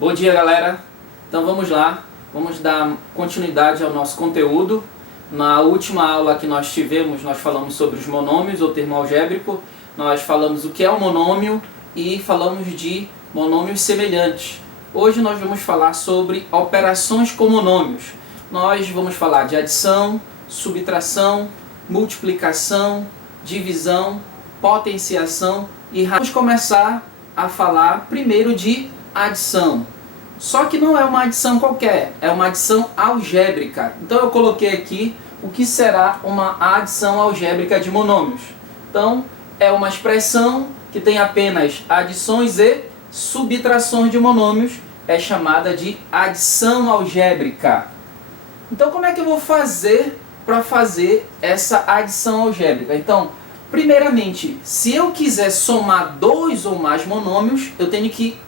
Bom dia, galera. Então vamos lá, vamos dar continuidade ao nosso conteúdo. Na última aula que nós tivemos, nós falamos sobre os monômios ou termo algébrico. Nós falamos o que é um monômio e falamos de monômios semelhantes. Hoje nós vamos falar sobre operações com monômios. Nós vamos falar de adição, subtração, multiplicação, divisão, potenciação e vamos começar a falar primeiro de adição. Só que não é uma adição qualquer, é uma adição algébrica. Então eu coloquei aqui o que será uma adição algébrica de monômios. Então é uma expressão que tem apenas adições e subtrações de monômios, é chamada de adição algébrica. Então como é que eu vou fazer para fazer essa adição algébrica? Então, primeiramente, se eu quiser somar dois ou mais monômios, eu tenho que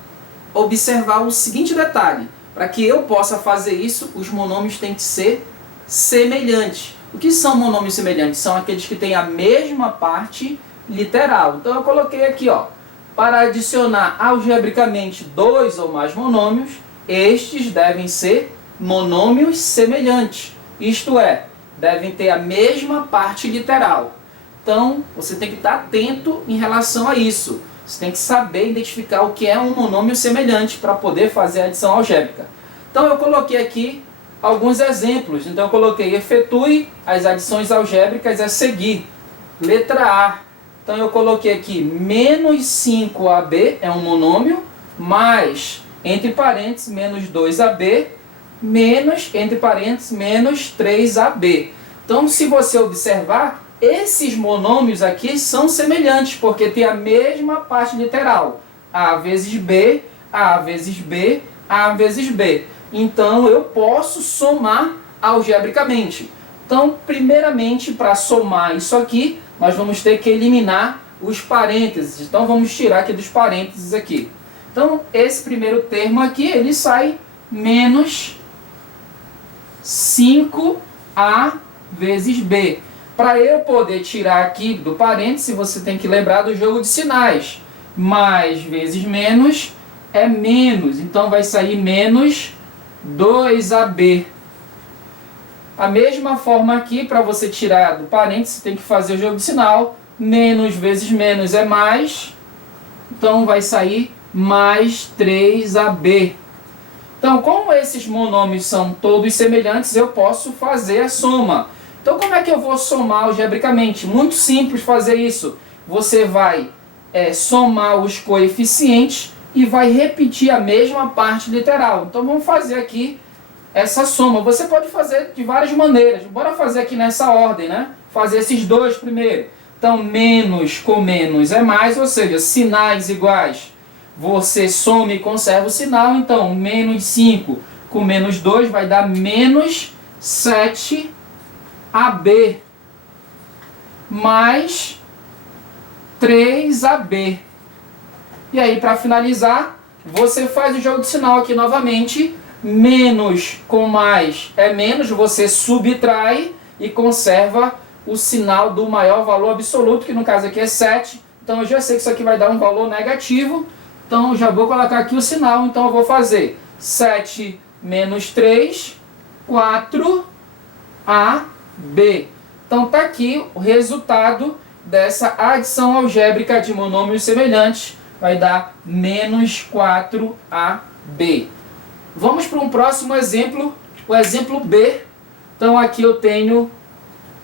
observar o seguinte detalhe. Para que eu possa fazer isso, os monômios têm que ser semelhantes. O que são monômios semelhantes? São aqueles que têm a mesma parte literal. Então eu coloquei aqui, ó, para adicionar algebricamente dois ou mais monômios, estes devem ser monômios semelhantes. Isto é, devem ter a mesma parte literal. Então você tem que estar atento em relação a isso. Você tem que saber identificar o que é um monômio semelhante para poder fazer a adição algébrica. Então eu coloquei aqui alguns exemplos. Então eu coloquei: efetue as adições algébricas a seguir. Letra A. Então eu coloquei aqui menos 5AB é um monômio, mais, entre parênteses, menos 2AB, menos, entre parênteses, menos 3AB. Então se você observar, esses monômios aqui são semelhantes, porque tem a mesma parte literal. A vezes B, A vezes B, A vezes B. Então eu posso somar algebricamente. Então, primeiramente, para somar isso aqui, nós vamos ter que eliminar os parênteses. Então vamos tirar aqui dos parênteses aqui. Então esse primeiro termo aqui, ele sai menos 5A vezes B. Para eu poder tirar aqui do parêntese, você tem que lembrar do jogo de sinais. Mais vezes menos é menos. Então vai sair menos 2AB. A mesma forma aqui, para você tirar do parêntese, tem que fazer o jogo de sinal. Menos vezes menos é mais. Então vai sair mais 3AB. Então, como esses monômios são todos semelhantes, eu posso fazer a soma. Então como é que eu vou somar algebricamente? Muito simples fazer isso. Você vai somar os coeficientes e vai repetir a mesma parte literal. Então vamos fazer aqui essa soma. Você pode fazer de várias maneiras. Bora fazer aqui nessa ordem, né? Fazer esses dois primeiro. Então menos com menos é mais, ou seja, sinais iguais. Você soma e conserva o sinal. Então menos 5 com menos 2 vai dar menos 7 AB mais 3AB. E aí, para finalizar, você faz o jogo de sinal aqui novamente. Menos com mais é menos, você subtrai e conserva o sinal do maior valor absoluto, que no caso aqui é 7. Então eu já sei que isso aqui vai dar um valor negativo. Então eu já vou colocar aqui o sinal. Então eu vou fazer 7 menos 3, 4AB. Então está aqui o resultado dessa adição algébrica de monômios semelhantes. Vai dar menos 4AB. Vamos para um próximo exemplo, o exemplo B. Então aqui eu tenho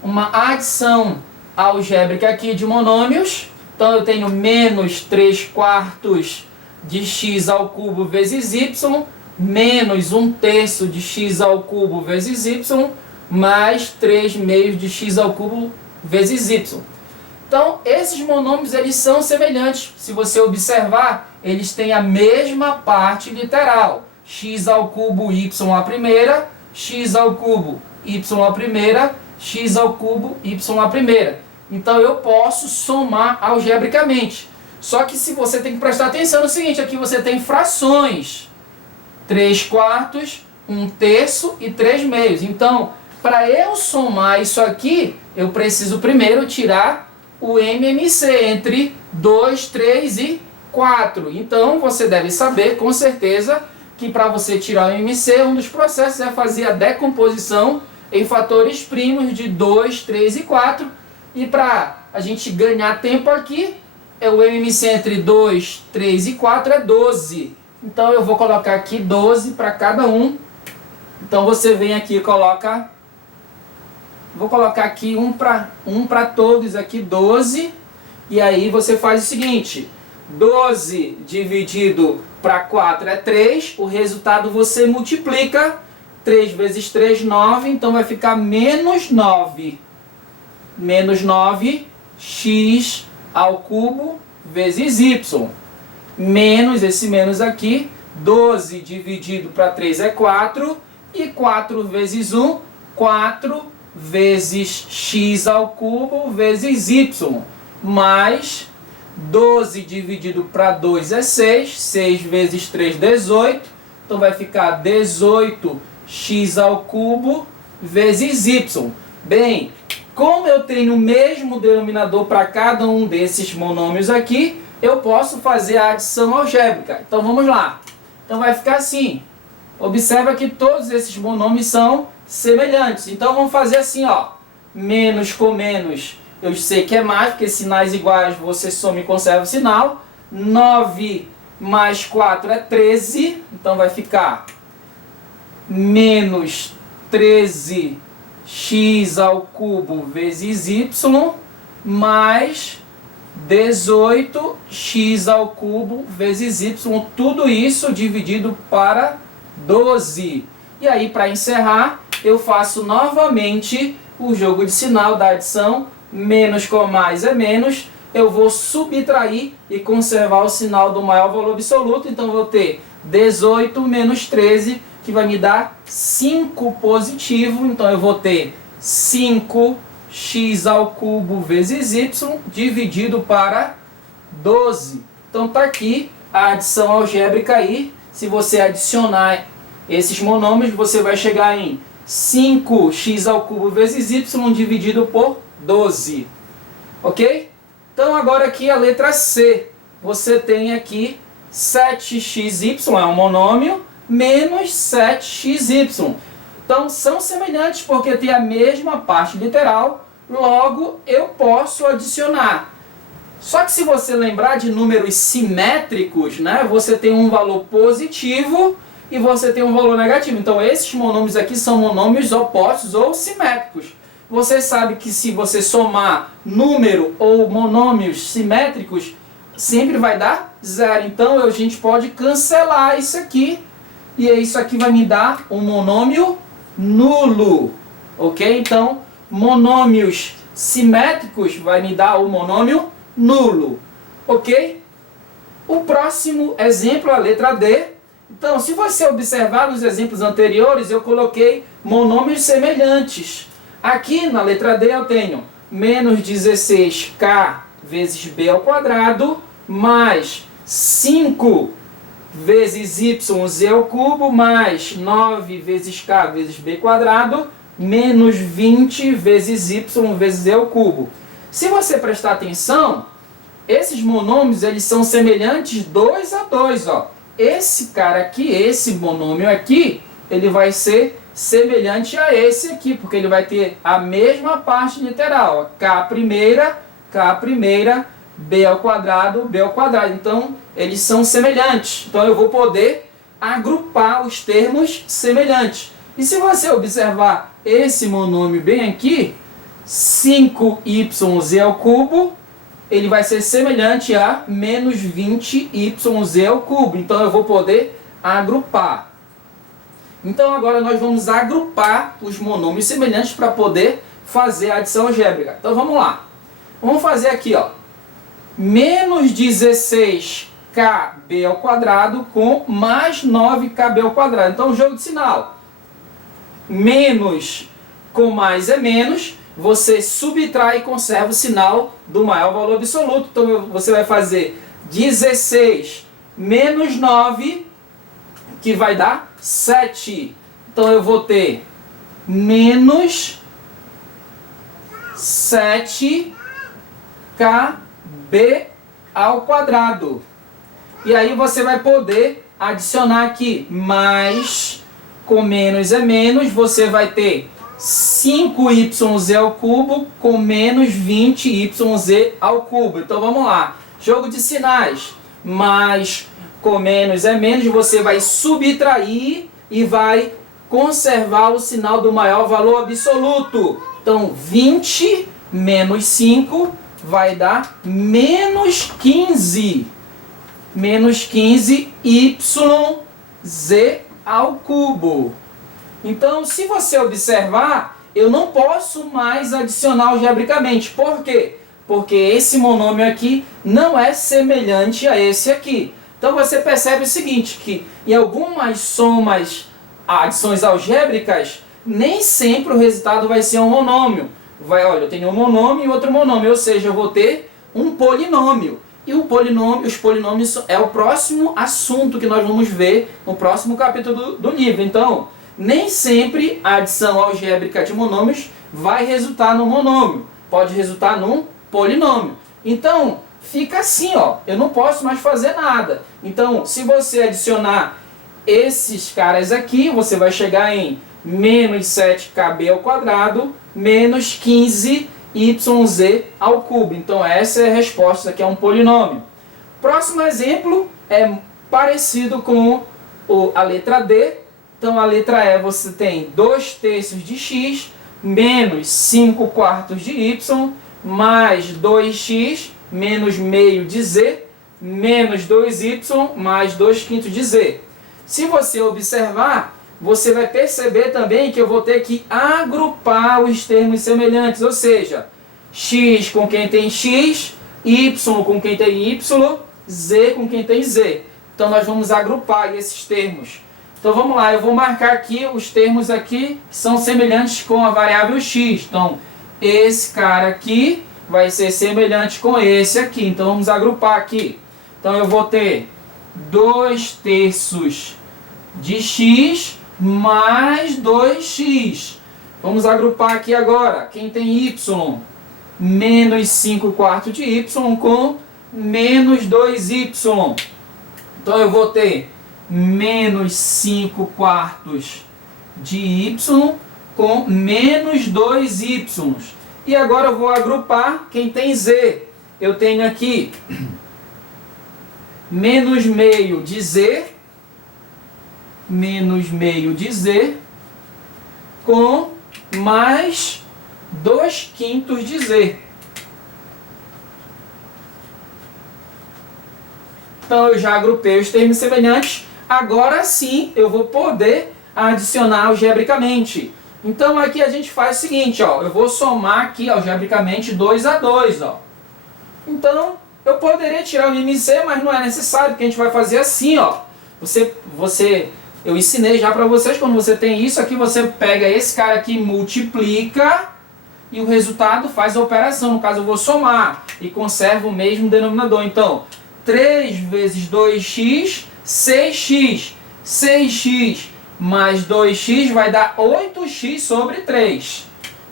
uma adição algébrica aqui de monômios. Então eu tenho menos 3 quartos de x ao cubo vezes y, menos 1/3 de x ao cubo vezes y, mais 3 meios de x ao cubo vezes y. Então, esses monômios, eles são semelhantes. Se você observar, eles têm a mesma parte literal. X ao cubo y à primeira, x ao cubo y à primeira, x ao cubo y à primeira. Então, eu posso somar algebricamente. Só que se você tem que prestar atenção no seguinte, aqui você tem frações. 3 quartos, 1/3 e 3 meios. Então, para eu somar isso aqui, eu preciso primeiro tirar o MMC entre 2, 3 e 4. Então, você deve saber, com certeza, que para você tirar o MMC, um dos processos é fazer a decomposição em fatores primos de 2, 3 e 4. E para a gente ganhar tempo aqui, o MMC entre 2, 3 e 4 é 12. Então eu vou colocar aqui 12 para cada um. Então você vem aqui e coloca... Vou colocar aqui um para todos aqui, 12. E aí você faz o seguinte: 12 dividido para 4 é 3. O resultado você multiplica. 3 vezes 3, 9. Então vai ficar menos 9. Menos 9, x ao cubo vezes y. Menos esse menos aqui. 12 dividido para 3 é 4. E 4 vezes 1, 4 vezes x ao cubo vezes y. Mais 12 dividido para 2 é 6. 6 vezes 3, 18. Então vai ficar 18x ao cubo vezes y. Bem, como eu tenho o mesmo denominador para cada um desses monômios aqui, eu posso fazer a adição algébrica. Então vamos lá. Então vai ficar assim. Observa que todos esses monômios são semelhantes. Então vamos fazer assim, ó. Menos com menos, eu sei que é mais, porque sinais iguais você soma e conserva o sinal. 9 mais 4 é 13. Então vai ficar menos 13x ao cubo vezes y mais 18x ao cubo vezes y. Tudo isso dividido para 12. E aí, para encerrar, eu faço novamente o jogo de sinal da adição. Menos com mais é menos. Eu vou subtrair e conservar o sinal do maior valor absoluto. Então, eu vou ter 18 menos 13, que vai me dar 5 positivo. Então, eu vou ter 5x ao cubo vezes y dividido para 12. Então, está aqui a adição algébrica aí. Se você adicionar esses monômios, você vai chegar em 5x ao cubo vezes y dividido por 12. Ok? Então agora aqui a letra C. Você tem aqui 7xy, é um monômio, menos 7xy. Então são semelhantes porque tem a mesma parte literal, logo eu posso adicionar. Só que se você lembrar de números simétricos, né, você tem um valor positivo e você tem um valor negativo. Então esses monômios aqui são monômios opostos ou simétricos. Você sabe que se você somar número ou monômios simétricos, sempre vai dar zero. Então a gente pode cancelar isso aqui. E isso aqui vai me dar um monômio nulo. Ok? Então monômios simétricos vai me dar o monômio nulo. Ok? O próximo exemplo é a letra D. Então, se você observar nos exemplos anteriores, eu coloquei monômios semelhantes. Aqui na letra D eu tenho menos 16k vezes b ao quadrado mais 5 vezes yz ao cubo mais 9 vezes k vezes b quadrado menos 20 vezes y vezes z ao cubo. Se você prestar atenção, esses monômios eles são semelhantes 2 a 2. Ó. Esse cara aqui, esse monômio aqui, ele vai ser semelhante a esse aqui, porque ele vai ter a mesma parte literal. Ó. K primeira, b ao quadrado, b ao quadrado. Então, eles são semelhantes. Então, eu vou poder agrupar os termos semelhantes. E se você observar esse monômio bem aqui, 5yz ao cubo, ele vai ser semelhante a menos 20yz ao cubo. Então eu vou poder agrupar. Então agora nós vamos agrupar os monômios semelhantes para poder fazer a adição algébrica. Então vamos lá. Vamos fazer aqui, ó, menos 16kb ao quadrado com mais 9kb ao quadrado. Então jogo de sinal. Menos com mais é menos. Você subtrai e conserva o sinal do maior valor absoluto. Então você vai fazer 16 menos 9, que vai dar 7. Então eu vou ter menos 7kb ao quadrado. E aí você vai poder adicionar aqui mais com menos é menos, você vai ter 5yz ao cubo com menos 20yz ao cubo. Então vamos lá, jogo de sinais, mais com menos é menos, você vai subtrair e vai conservar o sinal do maior valor absoluto. Então 20 menos 5 vai dar menos 15. Menos 15yz ao cubo. Então, se você observar, eu não posso mais adicionar algebricamente. Por quê? Porque esse monômio aqui não é semelhante a esse aqui. Então, você percebe o seguinte, que em algumas somas, adições algébricas, nem sempre o resultado vai ser um monômio. Olha, eu tenho um monômio e outro monômio, ou seja, eu vou ter um polinômio. E os polinômios é o próximo assunto que nós vamos ver no próximo capítulo do livro. Então, nem sempre a adição algébrica de monômios vai resultar num monômio. Pode resultar num polinômio. Então, fica assim, ó. Eu não posso mais fazer nada. Então, se você adicionar esses caras aqui, você vai chegar em menos 7kb ao quadrado, menos 15yz ao cubo. Então essa é a resposta, isso aqui é um polinômio. Próximo exemplo é parecido com a letra D. Então a letra E você tem 2/3 de x menos 5/4 de y mais 2x menos meio de z menos 2y mais 2/5 de z. Se você observar, você vai perceber também que eu vou ter que agrupar os termos semelhantes, ou seja, x com quem tem x, y com quem tem y, z com quem tem z. Então nós vamos agrupar esses termos. Então vamos lá, eu vou marcar aqui os termos aqui que são semelhantes com a variável x. Então esse cara aqui vai ser semelhante com esse aqui. Então vamos agrupar aqui. Então eu vou ter 2/3 de x mais 2x. Vamos agrupar aqui agora. Quem tem y, menos 5/4 de y com menos 2y. Então eu vou ter menos 5/4 de y com menos 2y. E agora eu vou agrupar quem tem z. Eu tenho aqui menos meio de z, menos meio de z, com mais 2/5 de z. Então eu já agrupei os termos semelhantes. Agora sim eu vou poder adicionar algebricamente. Então aqui a gente faz o seguinte, ó, eu vou somar aqui algebricamente 2 a 2, ó. Então eu poderia tirar o IMC, mas não é necessário, porque a gente vai fazer assim, ó. Eu ensinei já para vocês, quando você tem isso aqui, você pega esse cara aqui, multiplica e o resultado faz a operação. No caso eu vou somar e conservo o mesmo denominador. Então 3 vezes 2x, 6x. 6x mais 2x vai dar 8x sobre 3.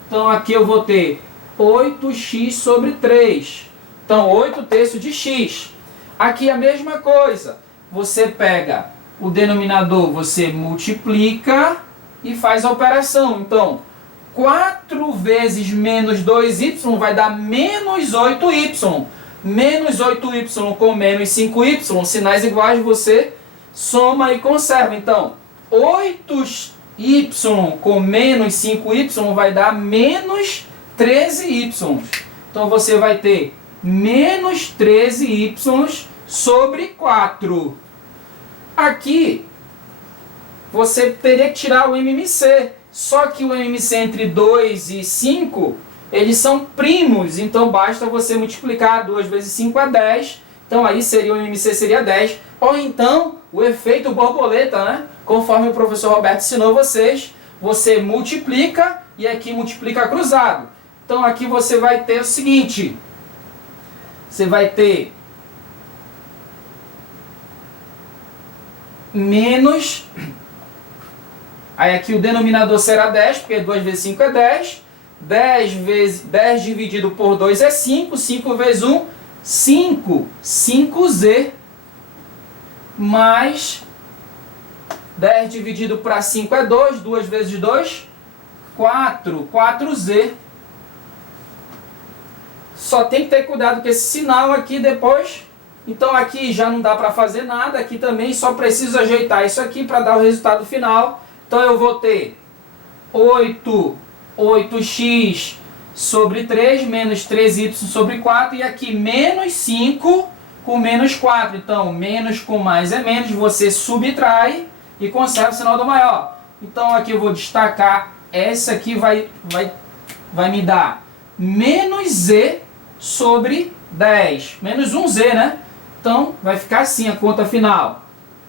Então aqui eu vou ter 8x sobre 3. Então 8/3 de x. Aqui a mesma coisa. Você pega o denominador, você multiplica e faz a operação. Então 4 vezes menos 2y vai dar menos 8y. Menos 8y com menos 5y, sinais iguais, você soma e conserva. Então 8y com menos 5y vai dar menos 13y. Então você vai ter menos 13y sobre 4. Aqui você teria que tirar o MMC. Só que o MMC entre 2 e 5, eles são primos. Então basta você multiplicar. 2 vezes 5 é 10. Então aí seria o MMC seria 10. Ou então o efeito borboleta, né? Conforme o professor Roberto ensinou vocês, você multiplica e aqui multiplica cruzado. Então aqui você vai ter o seguinte. Você vai ter menos, aí aqui o denominador será 10, porque 2 vezes 5 é 10. 10 dividido por 2 é 5. 5 vezes 1, 5. 5z mais 10 dividido para 5 é 2. 2 vezes 2, 4. 4z. Só tem que ter cuidado com esse sinal aqui depois. Então aqui já não dá para fazer nada. Aqui também só preciso ajeitar isso aqui para dar o resultado final. Então eu vou ter 8x sobre 3 menos 3y sobre 4. E aqui menos 5 com menos 4. Então menos com mais é menos. Você subtrai e conserva o sinal do maior. Então aqui eu vou destacar. Essa aqui vai me dar menos z sobre 10. Menos 1z, né? Então vai ficar assim a conta final.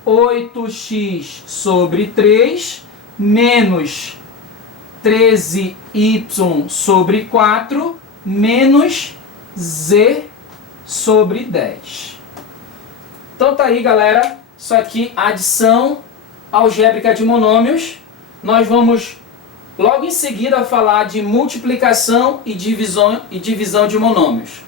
8x sobre 3 menos 13y sobre 4 menos z sobre 10. Então tá aí, galera. Isso aqui, adição algébrica de monômios. Nós vamos logo em seguida falar de multiplicação e divisão de monômios.